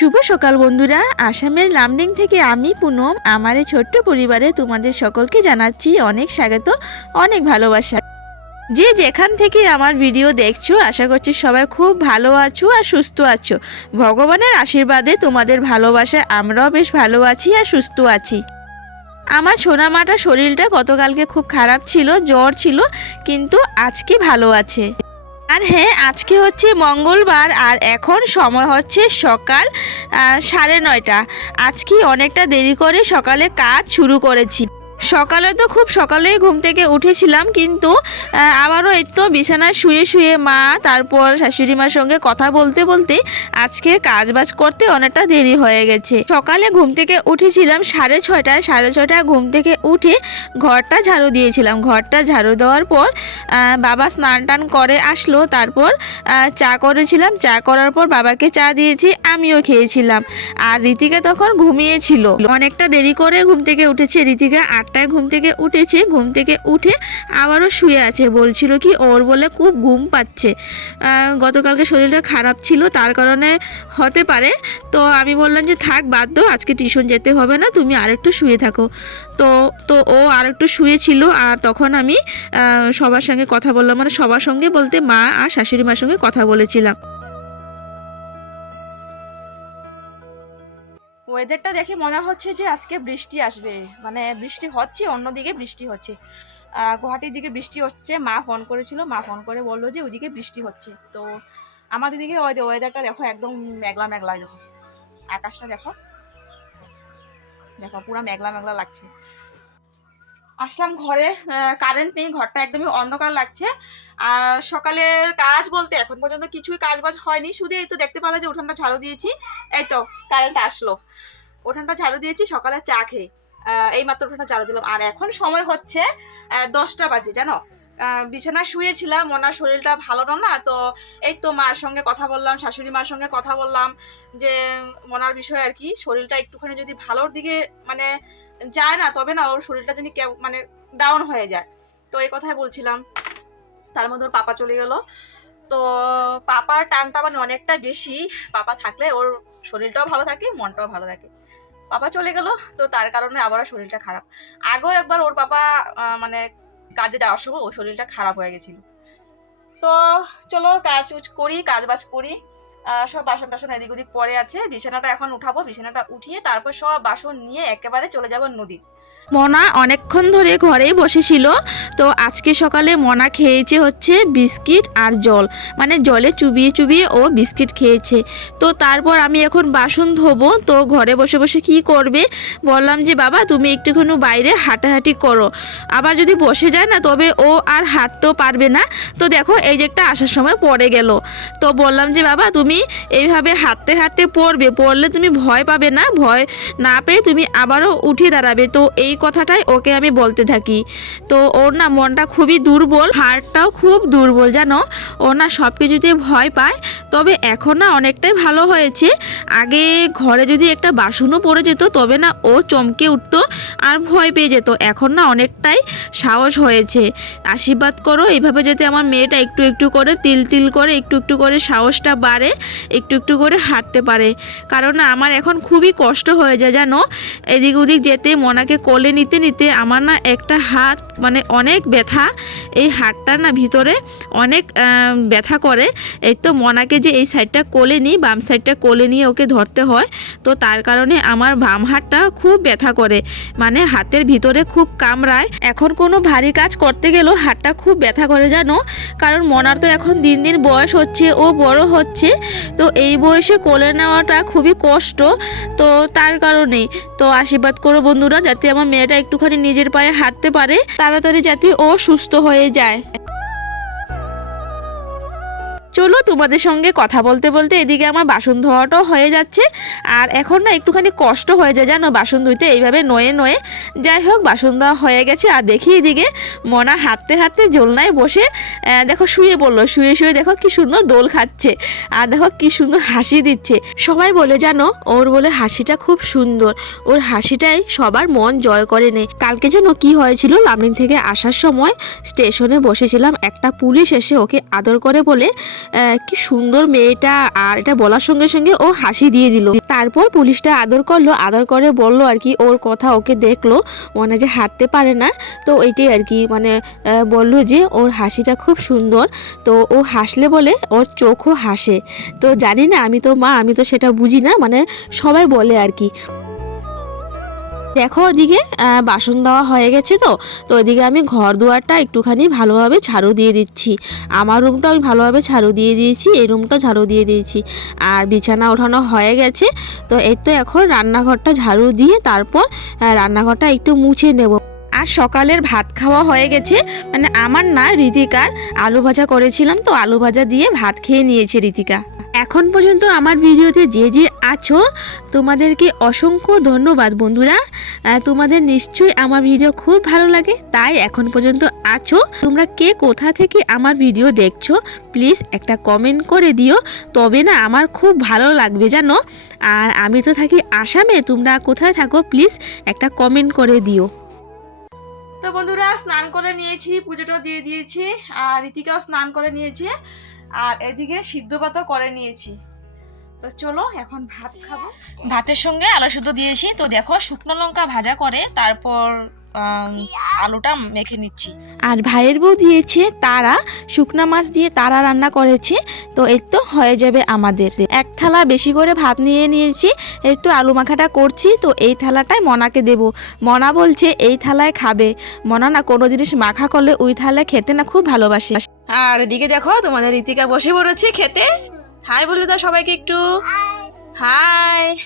শুভ সকাল বন্ধুরা। আসামের লামডিং থেকে আমি পুনম, আমার এই ছোট্ট পরিবারে তোমাদের সকলকে জানাচ্ছি অনেক স্বাগত, অনেক ভালোবাসা। যে যেখান থেকে আমার ভিডিও দেখছ, আশা করছি সবাই খুব ভালো আছো আর সুস্থ আছো। ভগবানের আশীর্বাদে তোমাদের ভালোবাসা আমরাও বেশ ভালো আছি আর সুস্থ আছি। আমার সোনামাটা শরীরটা গতকালকে খুব খারাপ ছিল, জ্বর ছিল, কিন্তু আজকে ভালো আছে। আর হ্যাঁ আজকে হচ্ছে মঙ্গলবার আর এখন সময় হচ্ছে সকাল সাড়ে নয়টা। আজকে অনেকটা দেরি করে সকালে কাজ শুরু করেছি। সকালে তো খুব সকালেই ঘুম থেকে উঠেছিলাম, কিন্তু আবারও এই তো বিছানায় শুয়ে শুয়ে মা, তারপর শাশুড়ি মার সঙ্গে কথা বলতে বলতে আজকে কাজ বাজ করতে অনেকটা দেরি হয়ে গেছে। সকালে ঘুম থেকে উঠেছিলাম সাড়ে ছয়টায় সাড়ে ছয়টায় ঘুম থেকে উঠে ঘরটা ঝাড়ু দিয়েছিলাম। ঘরটা ঝাড়ু দেওয়ার পর বাবা স্নান টান করে আসলো, তারপর চা করেছিলাম। চা করার পর বাবাকে চা দিয়েছি, আমিও খেয়েছিলাম। আর রীতিকা তখন ঘুমিয়েছিল। অনেকটা দেরি করে ঘুম থেকে উঠেছে। রীতিকা আটটায় ঘুম থেকে উঠেছে, ঘুম থেকে উঠে আবারও শুয়ে আছে। বলছিল কি, ওর বলে খুব ঘুম পাচ্ছে। গতকালকে শরীরটা খারাপ ছিল, তার কারণে হতে পারে। তো আমি বললাম যে, থাক দাও, আজকে টিউশন যেতে হবে না, তুমি আরেকটু শুয়ে থাকো। তো তো ও আরেকটু শুয়েছিল, আর তখন আমি সবার সঙ্গে কথা বললাম। মানে সবার সঙ্গে বলতে মা আর শাশুড়ি মার সঙ্গে কথা বলেছিলাম। ওয়েদারটা দেখে মনে হচ্ছে যে আজকে বৃষ্টি আসবে। মানে বৃষ্টি হচ্ছে অন্যদিকে বৃষ্টি হচ্ছে। গুয়াহাটির দিকে বৃষ্টি হচ্ছে, মা ফোন করেছিল, মা ফোন করে বলল যে ওইদিকে বৃষ্টি হচ্ছে। তো আমাদের দিকে ওয়েদারটা দেখো একদম মেঘলা মেঘলা দেখো। আকাশটা দেখো। দেখো পুরো মেঘলা মেঘলা লাগছে। আসলাম ঘরে কারেন্ট নেই, ঘরটা একদমই অন্ধকার লাগছে। আর সকালের কাজ বলতে এখন পর্যন্ত কিছুই কাজ বাজ হয়নি, শুধু এই তো দেখতে পেলে যে উঠানটা ঝাড়ু দিয়েছি, এই তো কারেন্ট আসলো। উঠানটা ঝাড়ু দিয়েছি, সকালে চা খেয়ে এই মাত্র উঠানটা ঝাড়ু দিলাম। আর এখন সময় হচ্ছে দশটা বাজে, জানো? বিছানায় শুয়েছিলাম ওনার শরীরটা ভালো না, তো এই তো মার সঙ্গে কথা বললাম, শাশুড়ি মার সঙ্গে কথা বললাম, যে ওনার বিষয়ে আর কি, শরীরটা একটুখানি যদি ভালোর দিকে মানে যায় না, তবে না ওর শরীরটা কেউ মানে ডাউন হয়ে যায়। তো এই কথাই বলছিলাম। তার মধ্যে ওর পাপা চলে গেল। তো পাপার টানটা মানে অনেকটা বেশি। পাপা থাকলে ওর শরীরটাও ভালো থাকে, মনটাও ভালো থাকে। পাপা চলে গেল, তো তার কারণে আবারও শরীরটা খারাপ। আগেও একবার ওর পাপা মানে কাজে যাওয়ার সময় ওর শরীরটা খারাপ হয়ে গেছিল। তো চলো কাজ করি কাজ বাজ করি। সব বাসন টাসন এদিক ওদিক পরে আছে। বিছানাটা এখন উঠাবো। বিছানাটা উঠিয়ে তারপর সব বাসন নিয়ে একেবারে চলে যাব নদী মনা অনেকক্ষণ ধরে ঘরেই বসেছিল। তো আজকে সকালে মনা খেয়েছে হচ্ছে বিস্কিট আর জল। মানে জলে চুবিয়ে চুবিয়ে ও বিস্কিট খেয়েছে। তো তারপর আমি এখন বাসন ধোবো। তো ঘরে বসে বসে কি করবে? বললাম যে, বাবা, তুমি একটুখানি বাইরে হাঁটাহাঁটি করো। আবার যদি বসে যায় না, তবে ও আর হাঁটতেও পারবে না। তো দেখো, এই যে একটা আসার সময় পড়ে গেল। তো বললাম যে, বাবা, তুমি এইভাবে হাঁটতে হাঁটতে পড়বে। পড়লে তুমি ভয় পাবে না। ভয় না পেয়ে তুমি আবারও উঠে দাঁড়াবে। তো এই কথাটাই ওকে আমি বলতে থাকি। তো ওর না মনটা খুবই দুর্বল হাড়টাও খুব দুর্বল, জানো? ও না সব কিছুতে ভয় পায়। তবে এখন না অনেকটাই ভালো হয়েছে। আগে ঘরে যদি একটা বাসনও পড়ে যেত, তবে না ও চমকে উঠতো আর ভয় পেয়ে যেত। এখন না অনেকটাই সাহস হয়েছে। আশীর্বাদ করো, এইভাবে যাতে আমার মেয়েটা একটু একটু করে তিল তিল করে, একটু একটু করে সাহসটা বাড়ে, একটু একটু করে হাঁটতে পারে। কারণ আমার এখন খুবই কষ্ট হয়ে যায়, জানো? এদিক ওদিক যেতে মনাকে কোলে নিতে নিতে আমার না একটা হাত মানে অনেক ব্যথা, এই হাতটা না ভিতরে অনেক ব্যথা করে। এই তো মনাকে যে এই সাইডটা কোলে নিই, বাম সাইডটা কোলে নিয়ে ওকে ধরতে হয়, তো তার কারণে আমার বাম হাতটা খুব ব্যথা করে। মানে হাতের ভিতরে খুব কামড়ায়। এখন কোনো ভারী কাজ করতে গেলেও হাতটা খুব ব্যথা করে জানো? কারণ মনার তো এখন দিন দিন বয়স হচ্ছে, ও বড় হচ্ছে। তো এই বয়সে কোলে নেওয়াটা খুবই কষ্ট। তো তার কারণেই। তো আশীর্বাদ করো বন্ধুরা, যাতে আমার মেয়েটা একটুখানি নিজের পায়ে হাঁটতে পারে তাড়াতাড়ি যাতে ও সুস্থ হয়ে যায়। চলো তোমাদের সঙ্গে কথা বলতে বলতে এদিকে আমার বাসন ধোয়াটাও হয়ে যাচ্ছে। আর এখন না একটুখানি কষ্ট হয়ে যায় জানো বাসন ধুইতে, এইভাবে নয়ে নয়ে। যাই হোক, বাসন ধোয়া হয়ে গেছে। আর দেখি এদিকে মনা হাঁটতে হাঁটতে জোলনায় বসে দেখো শুয়ে পড়ল, শুয়ে শুয়ে দেখো কি সুন্দর দোল খাচ্ছে। আর দেখো কি সুন্দর হাসি দিচ্ছে। সবাই বলে জানো, ওর বলে হাসিটা খুব সুন্দর। ওর হাসিটাই সবার মন জয় করে নেয়। কালকে যেন কি হয়েছিল লামডিং থেকে আসার সময় স্টেশনে বসেছিলাম। একটা পুলিশ এসে ওকে আদর করে বলে কি সুন্দর মেয়েটা। আর এটা বলার সঙ্গে সঙ্গে ও হাসি দিয়ে দিল। তারপর পুলিশটা আদর করল, আদর করে বলল আর কি, ওর কথা ওকে দেখল। মনে যে হাঁটতে পারে না। তো এইটাই আর কি মানে বলল যে ওর হাসিটা খুব সুন্দর। তো ও হাসলে বলে ওর চোখও হাসে। তো জানি না আমি তো মা, আমি তো সেটা বুঝি না। মানে সবাই বলে আর কি। দেখো ওদিকে বাসন দেওয়া হয়ে গেছে তো তো ওইদিকে আমি ঘর দুয়ারটা একটুখানি ভালোভাবে ঝাড়ু দিয়ে দিচ্ছি। আমার রুমটা আমি ভালোভাবে ঝাড়ু দিয়ে দিয়েছি, এই রুমটা ঝাড়ু দিয়ে দিয়েছি। আর বিছানা ওঠানো হয়ে গেছে, তো এর তো এখন রান্নাঘরটা ঝাড়ু দিয়ে তারপর রান্নাঘরটা একটু মুছে নেব। আর সকালের ভাত খাওয়া হয়ে গেছে মানে আমার না রীতিকার আলু ভাজা করেছিলাম তো, আলু ভাজা দিয়ে ভাত খেয়ে নিয়েছে রীতিকা। এখন পর্যন্ত আমার ভিডিওতে যে যে আছো, তোমাদেরকে অসংখ্য ধন্যবাদ বন্ধুরা। তোমাদের নিশ্চয়ই আমার ভিডিও খুব ভালো লাগে, তাই এখন পর্যন্ত আছো। তোমরা কে কোথা থেকে আমার ভিডিও দেখছ প্লিজ একটা কমেন্ট করে দিও, তবে না আমার খুব ভালো লাগবে জানো। আর আমি তো থাকি আসামে, তোমরা কোথায় থাকো প্লিজ একটা কমেন্ট করে দিও। তো বন্ধুরা, স্নান করে নিয়েছি পুজোটা দিয়ে দিয়েছি, আর রীতিকাও স্নান করে নিয়েছে। আর এদিকে সিদ্ধ ভাতও করে নিয়েছি। তো চলো এখন ভাত খাব। ভাতের সঙ্গে আলু সিদ্ধ দিয়েছি। তো দেখো শুকনো লঙ্কা ভাজা করে তারপর আলুটা মেখে নিচ্ছি। আর ভাইয়ের বউ দিয়েছে তারা, শুকনা মাছ দিয়ে তারা রান্না করেছে। তো এর তো হয়ে যাবে আমাদের। এক থালা বেশি করে ভাত নিয়ে নিয়েছি এই তো আলু মাখাটা করছি। তো এই থালাটাই মনাকে দেব। মনা বলছে, এই থালায় খাবে। মনা না কোনো জিনিস মাখা করলে ওই থালায় খেতে না খুব ভালোবাসে। আর এদিকে দেখো, তোমাদের রীতিকা বসে পড়েছে খেতে। হাই বলে দাও সবাইকে একটু। হাই।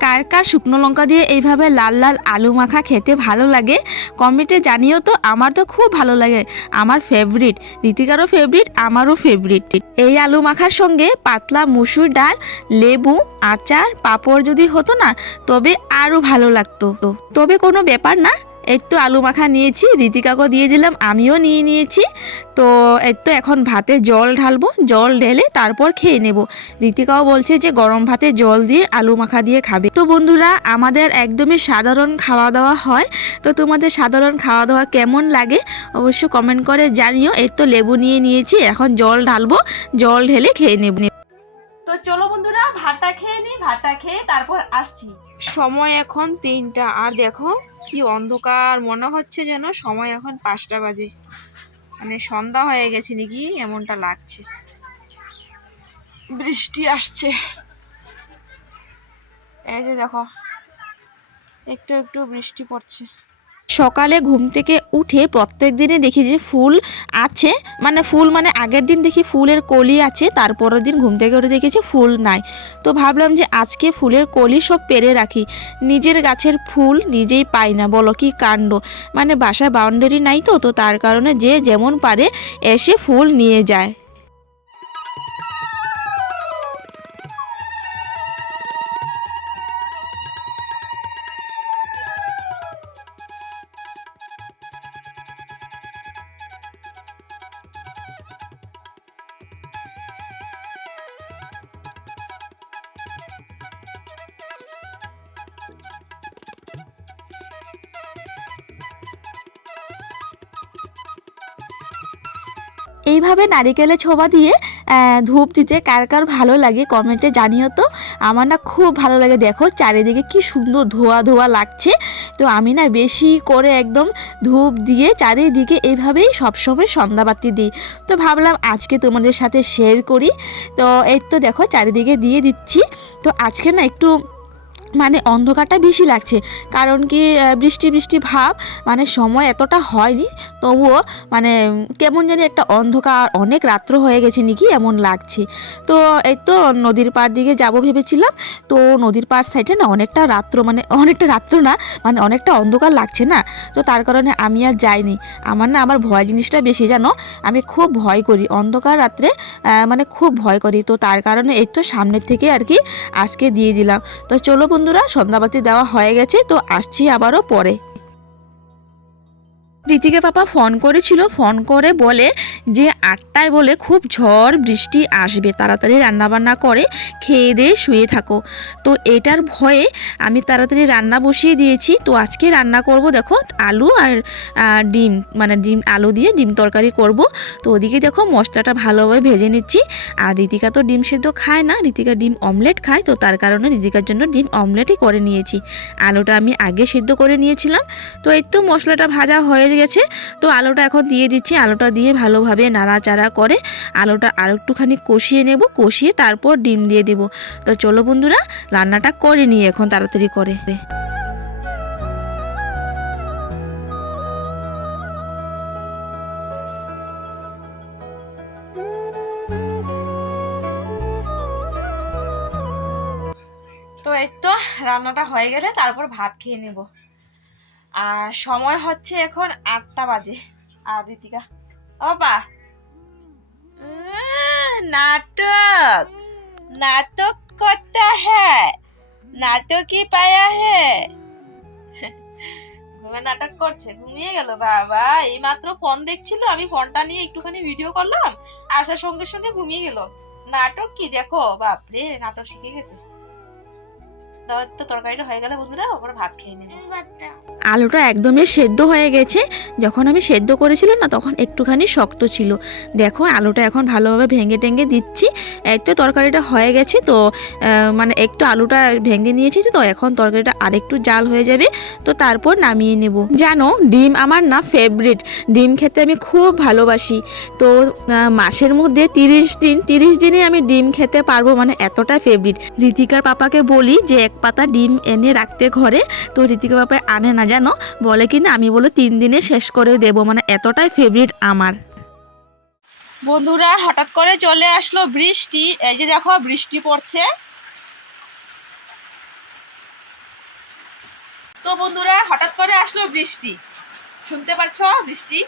কার কার শুকনো লঙ্কা দিয়ে এইভাবে লাল লাল আলু মাখা খেতে ভালো লাগে, কমেন্টে জানিও তো, আমার তো খুব ভালো লাগে। আমার ফেভারিট রীতিকারও ফেভারিট আমারও ফেভারিট এই আলু মাখার সঙ্গে পাতলা মুসুর ডাল, লেবু, আচার, পাঁপড় যদি হতো না, তবে আরও ভালো লাগতো। তবে কোনো ব্যাপার না তো আলু মাখা নিয়েছি রীতিকাকে দিয়ে দিলাম, আমিও নিয়ে নিয়েছি। তো তো এখন ভাতে জল ঢালবো, জল ঢেলে তারপর খেয়ে নেব। রীতিকাও বলছে যে গরম ভাতে জল দিয়ে আলু মাখা দিয়ে খাবে। তো বন্ধুরা, আমাদের একদমই সাধারণ খাওয়া দাওয়া হয়। তো তোমাদের সাধারণ খাওয়া দাওয়া কেমন লাগে অবশ্য কমেন্ট করে জানিও। এর তো লেবু নিয়ে নিয়েছি, এখন জল ঢালবো, জল ঢেলে খেয়ে নেব। তো চলো বন্ধুরা, ভাতটা খেয়ে নিই ভাতটা খেয়ে তারপর আসছি। সময় এখন তিনটা। আর দেখো কি অন্ধকার, মনে হচ্ছে যেন সময় এখন পাঁচটা বাজে। মানে সন্ধ্যা হয়ে গেছে নাকি, এমনটা লাগছে। বৃষ্টি আসছে। এই যে দেখো, একটু একটু বৃষ্টি পড়ছে। সকালে ঘুম থেকে উঠে প্রত্যেক দিনে দেখি যে ফুল আছে। মানে ফুল মানে আগের দিন দেখি ফুলের কলি আছে, তারপরের দিন ঘুম থেকে উঠে দেখেছি ফুল নাই। তো ভাবলাম যে আজকে ফুলের কলি সব পেরে রাখি। নিজের গাছের ফুল নিজেই পাই না, বলো কি কাণ্ড? মানে বাসায় বাউন্ডারি নাই তো তো তার কারণে যে যেমন পারে এসে ফুল নিয়ে যায়। এইভাবে নারিকেলের ছোবা দিয়ে ধূপ দিতে কার কার ভালো লাগে কমেন্টে জানিও তো। আমার না খুব ভালো লাগে, দেখো চারিদিকে কি সুন্দর ধোয়া ধোয়া লাগছে। তো আমি না বেশি করে একদম ধূপ দিয়ে চারিদিকে এইভাবেই সবসময় সন্ধ্যাবাতি দিই। তো ভাবলাম আজকে তোমাদের সাথে শেয়ার করি। তো এই তো দেখো চারিদিকে দিয়ে দিচ্ছি। তো আজকে না একটু মানে অন্ধকারটা বেশি লাগছে। কারণ কি বৃষ্টি বৃষ্টি ভাব মানে সময় এতটা হয়নি, তবুও মানে কেমন জানি একটা অন্ধকার, অনেক রাত্র হয়ে গেছে নাকি এমন লাগছে। তো এই তো নদীর পাড় দিকে যাব ভেবেছিলাম, তো নদীর পাড় সাইডে না অনেকটা রাত্র মানে অনেকটা রাত্র না মানে অনেকটা অন্ধকার লাগছে না। তো তার কারণে আমি আর যাইনি। আমার না আমার ভয় জিনিসটা বেশি, জানো? আমি খুব ভয় করি, অন্ধকার রাত্রে মানে খুব ভয় করি। তো তার কারণে এই তো সামনের থেকে আর কি আজকে দিয়ে দিলাম। তো চলো বন্ধুরা সন্ধ্যাবাতি দেওয়া হয়ে গেছে তো আসছি আবারও পরে। ঋতিকা পাপা ফোন করেছিল, ফোন করে বলে যে আটটায় বলে খুব ঝড় বৃষ্টি আসবে, তাড়াতাড়ি রান্নাবান্না করে খেয়ে দিয়ে শুয়ে থাকো। তো এটার ভয়ে আমি তাড়াতাড়ি রান্না বসিয়ে দিয়েছি। তো আজকে রান্না করব দেখো আলু আর ডিম মানে ডিম, আলু দিয়ে ডিম তরকারি করব। তো ওদিকে দেখো মশলাটা ভালোভাবে ভেজে নিচ্ছি। আর ঋতিকা তো ডিম সেদ্ধ খায় না ঋতিকা ডিম অমলেট খায়। তো তার কারণে ঋতিকার জন্য ডিম অমলেটই করে নিয়েছি। আলুটা আমি আগে সেদ্ধ করে নিয়েছিলাম। তো এই তো মশলাটা ভাজা হয়ে গেছে। তো আলুটা এখন দিয়ে দিচ্ছি। আলুটা দিয়ে ভালোভাবে নাড়াচাড়া করে আলুটা আর একটুখানি কষিয়ে নেব। কষিয়ে তারপর ডিম দিয়ে দেব। তো চলো বন্ধুরা, রান্নাটা করে নিই এখন তাড়াতাড়ি করে। তো এই তো রান্নাটা হয়ে গেলে তারপর ভাত খেয়ে নেব। আর সময় হচ্ছে এখন আটটা বাজে। আর ও বা নাটক। নাটক করতে হ্যাঁ। নাটকই পায়া হ্যাঁ। ঘুমে নাটক করছে, ঘুমিয়ে গেল বাবা। এই মাত্র ফোন দেখছিল, আমি ফোনটা নিয়ে একটুখানি ভিডিও করলাম, আসার সঙ্গে সঙ্গে ঘুমিয়ে গেল। নাটক কি দেখো? বাপরে, নাটক শিখে গেছে। তো তরকারিটা হয়ে গেলে বন্ধুরা ওপরে ভাত খেয়ে নেব। আলুটা একদমই সেদ্ধ হয়ে গেছে। যখন আমি সেদ্ধ করেছিলাম না তখন একটুখানি শক্ত ছিল। দেখো আলুটা এখন ভালোভাবে ভেঙে টেঙ্গে দিচ্ছি। এই তো তরকারিটা হয়ে গেছে তো মানে একটু আলুটা ভেঙে নিয়েছি তো এখন তরকারিটা আরেকটু জাল হয়ে যাবে। তো তারপর নামিয়ে নেব। জানো ডিম আমার না ফেভারিট ডিম খেতে আমি খুব ভালোবাসি। তো মাসের মধ্যে তিরিশ দিন তিরিশ দিনে আমি ডিম খেতে পারব মানে এতটা ফেভারিট ঋতিকার পাপাকে বলি যে এক পাতা ডিম এনে রাখতে ঘরে, তো ঋতিকা পাপা আনে না, জানো? বলে কি না, আমি বলো তিন দিনে শেষ করে দেবো মানে এতটাই ফেভারিট আমার। বন্ধুরা, হঠাৎ করে চলে আসলো বৃষ্টি। এই যে দেখো, বৃষ্টি পড়ছে। তো বন্ধুরা, হঠাৎ করে আসলো বৃষ্টি। শুনতে পাচ্ছ বৃষ্টি?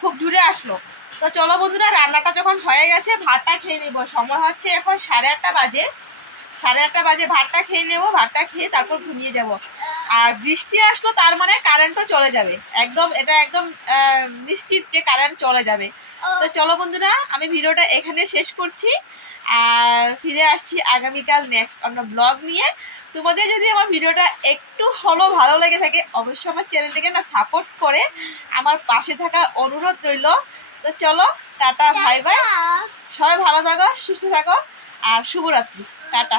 খুব জুড়ে আসলো। তো চলো বন্ধুরা, রান্নাটা যখন হয়ে গেছে, ভাতটা খেয়ে নেব। সময় হচ্ছে এখন সাড়ে আটটা বাজে। সাড়ে আটটা বাজে, ভাতটা খেয়ে নেব, ভাতটা খেয়ে তারপর ঘুমিয়ে যাব। আর বৃষ্টি আসলো, তার মানে কারেন্টও চলে যাবে। একদম, এটা একদম নিশ্চিত যে কারেন্ট চলে যাবে। তো চলো বন্ধুরা, আমি ভিডিওটা এখানে শেষ করছি। আর ফিরে আসছি আগামীকাল নেক্সট অন্য ব্লগ নিয়ে। তোমাদের যদি আমার ভিডিওটা একটু হলো ভালো লেগে থাকে, অবশ্যই আমার চ্যানেলটাকে না সাপোর্ট করে আমার পাশে থাকা অনুরোধ রইল। তো চলো, টাটা ভাই বাই সবাই ভালো থাকো, সুস্থ থাকো, আর শুভরাত্রি। টাটা।